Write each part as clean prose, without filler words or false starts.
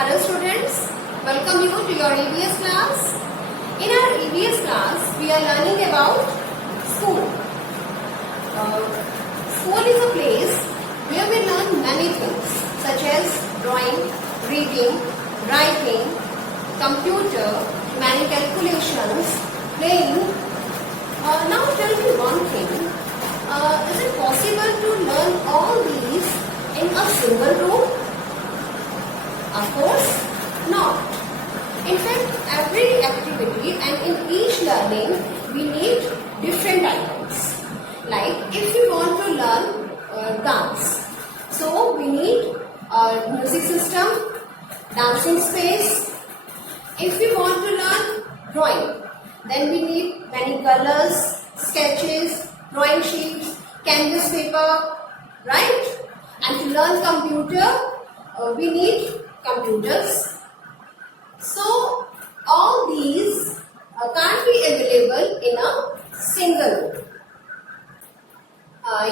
Hello students, welcome you to your EVS class. In our EVS class, we are learning about school. School is a place where we learn many things such as drawing, reading, writing, computer, many calculations, playing. Now tell me one thing, is it possible to learn all these in a single room? Of course not. In fact, every activity and in each learning we need different items. Like if we want to learn dance, so we need a music system, dancing space. If we want to learn drawing, then we need many colors, sketches, drawing sheets, canvas paper, right? And to learn computer, we need computers. So all these can't be available in a single room.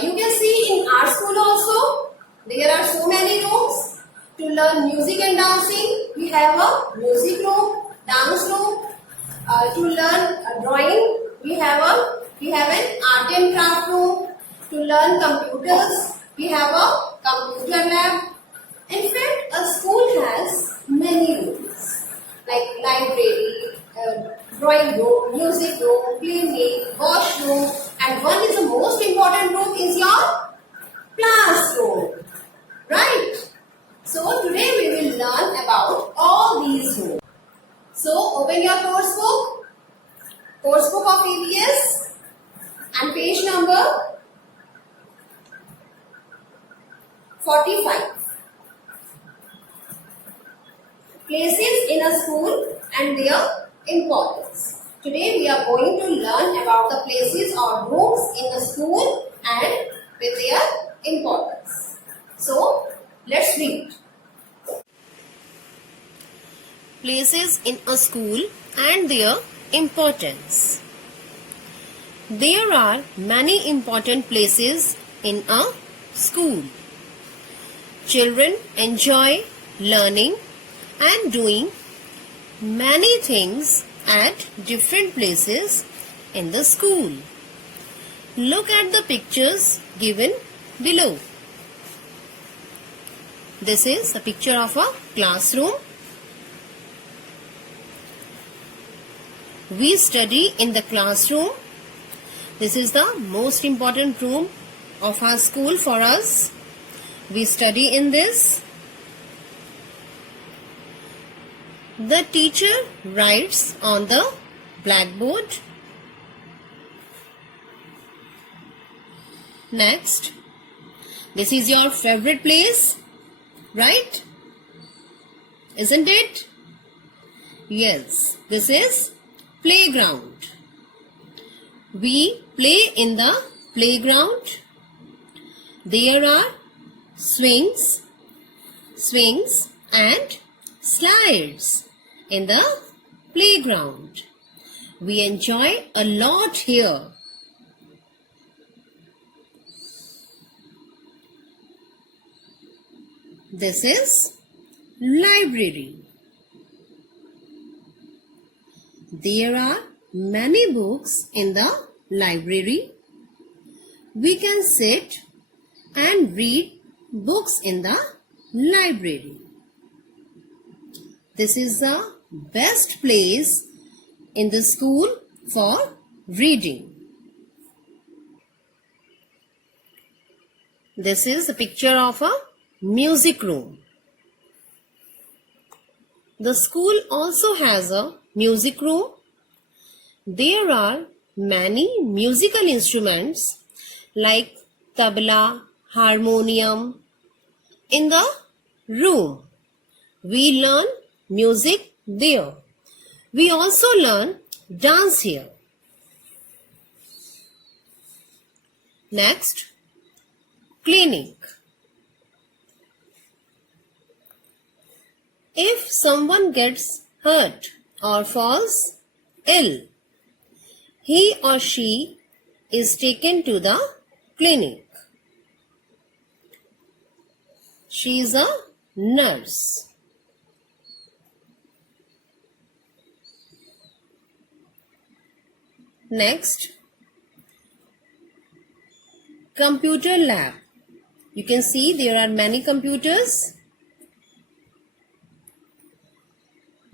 You can see in our school also there are so many rooms. To learn music and dancing, we have a music room, dance room. To learn drawing, we have an art and craft room. To learn computers, we have a computer lab. In fact, a school has many rooms like library, drawing room, music room, clinic, washroom, and one is the most important room is your classroom. Right? So today we will learn about all these rooms. So open your course book of EVS, and page number 45. Places in a school and their importance. Today we are going to learn about the places or rooms in a school and with their importance. So let's read. Places in a school and their importance. There are many important places in a school. Children enjoy learning and doing many things at different places in the school. Look at the pictures given below. This is a picture of a classroom. We study in the classroom. This is the most important room of our school for us. We study in this. The teacher writes on the blackboard. Next, this is your favorite place, right? Isn't it? Yes, this is playground. We play in the playground. There are swings and slides in the playground. We enjoy a lot here. This is library. There are many books in the library. We can sit and read books in the library. This is the best place in the school for reading. This is a picture of a music room. The school also has a music room. There are many musical instruments like tabla, harmonium in the room. We learn music there. We also learn dance here. Next, clinic. If someone gets hurt or falls ill, he or she is taken to the clinic. She is a nurse. Next, computer lab. You can see there are many computers.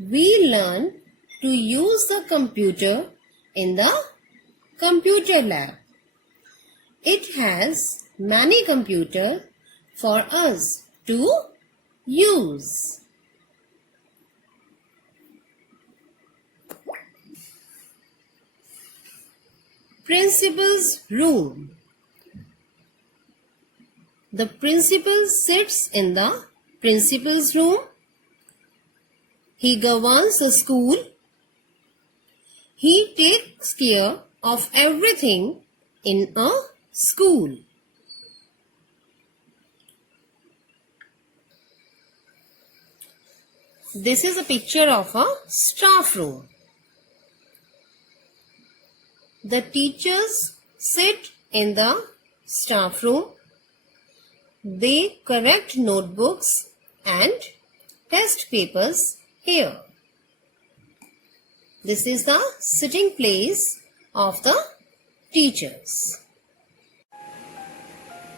We learn to use the computer in the computer lab. It has many computers for us to use. Principal's room. The principal sits in the principal's room. He governs the school. He takes care of everything in a school. This is a picture of a staff room. The teachers sit in the staff room. They correct notebooks and test papers here. This is the sitting place of the teachers.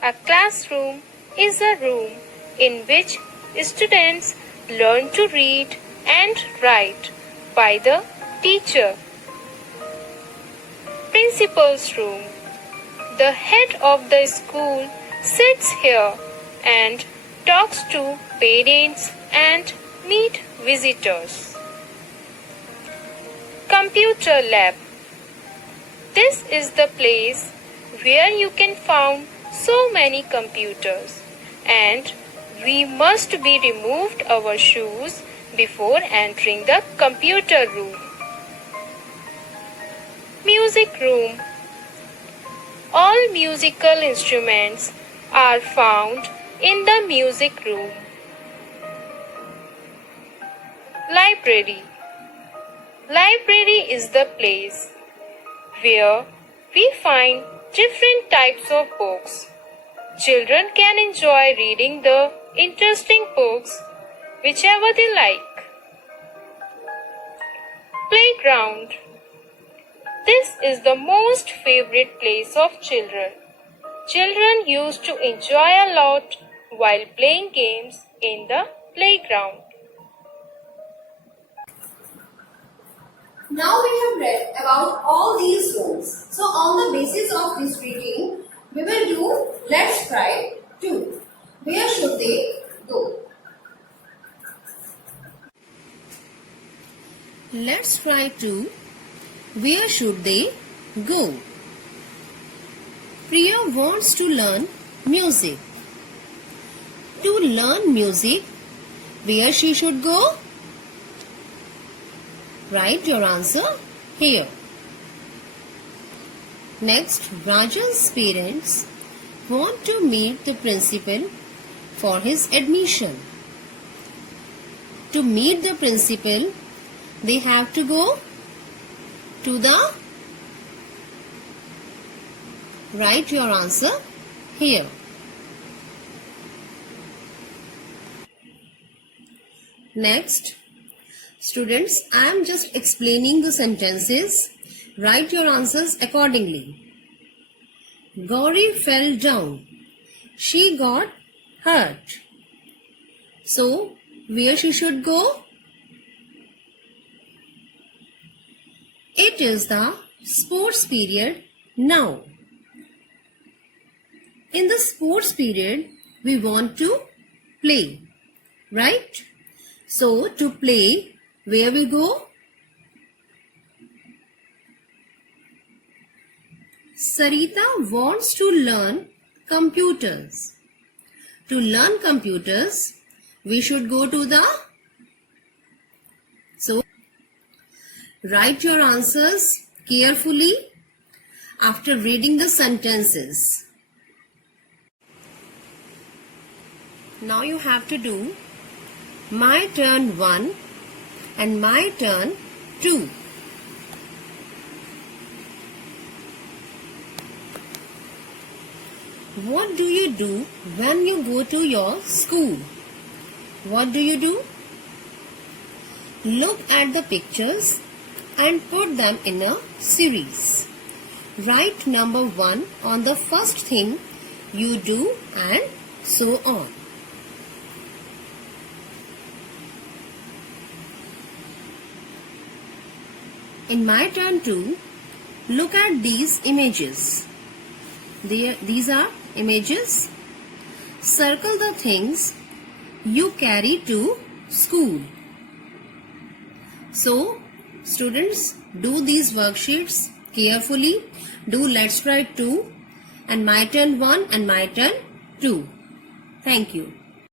A classroom is a room in which students learn to read and write by the teacher. Principal's room. The head of the school sits here and talks to parents and meet visitors. Computer lab. This is the place where you can find so many computers, and we must be removed our shoes before entering the computer room. Music room. All musical instruments are found in the music room. Library. Library is the place where we find different types of books. Children can enjoy reading the interesting books whichever they like. Playground. This is the most favorite place of children. Children used to enjoy a lot while playing games in the playground. Now we have read about all these rooms. So on the basis of this reading, we will do Let's Try 2. Where should they go? Let's try 2. Where should they go? Priya wants to learn music. To learn music, where she should go? Write your answer here. Next, Raja's parents want to meet the principal for his admission. To meet the principal, they have to go to the. Write your answer here. Next, students, I am just explaining the sentences. Write your answers accordingly. Gauri fell down. She got hurt. So, where she should go? It is the sports period now. In the sports period, we want to play, right? So, to play, where we go? Sarita wants to learn computers. To learn computers, we should go to the. So, write your answers carefully after reading the sentences. Now you have to do my turn 1 and my turn 2. What do you do when you go to your school? What do you do? Look at the pictures and put them in a series. Write number 1 on the first thing you do and so on. In my turn 2, look at these images. These are images. Circle the things you carry to school. So, students, do these worksheets carefully. Do Let's Write 2 and my turn 1 and my turn 2. Thank you.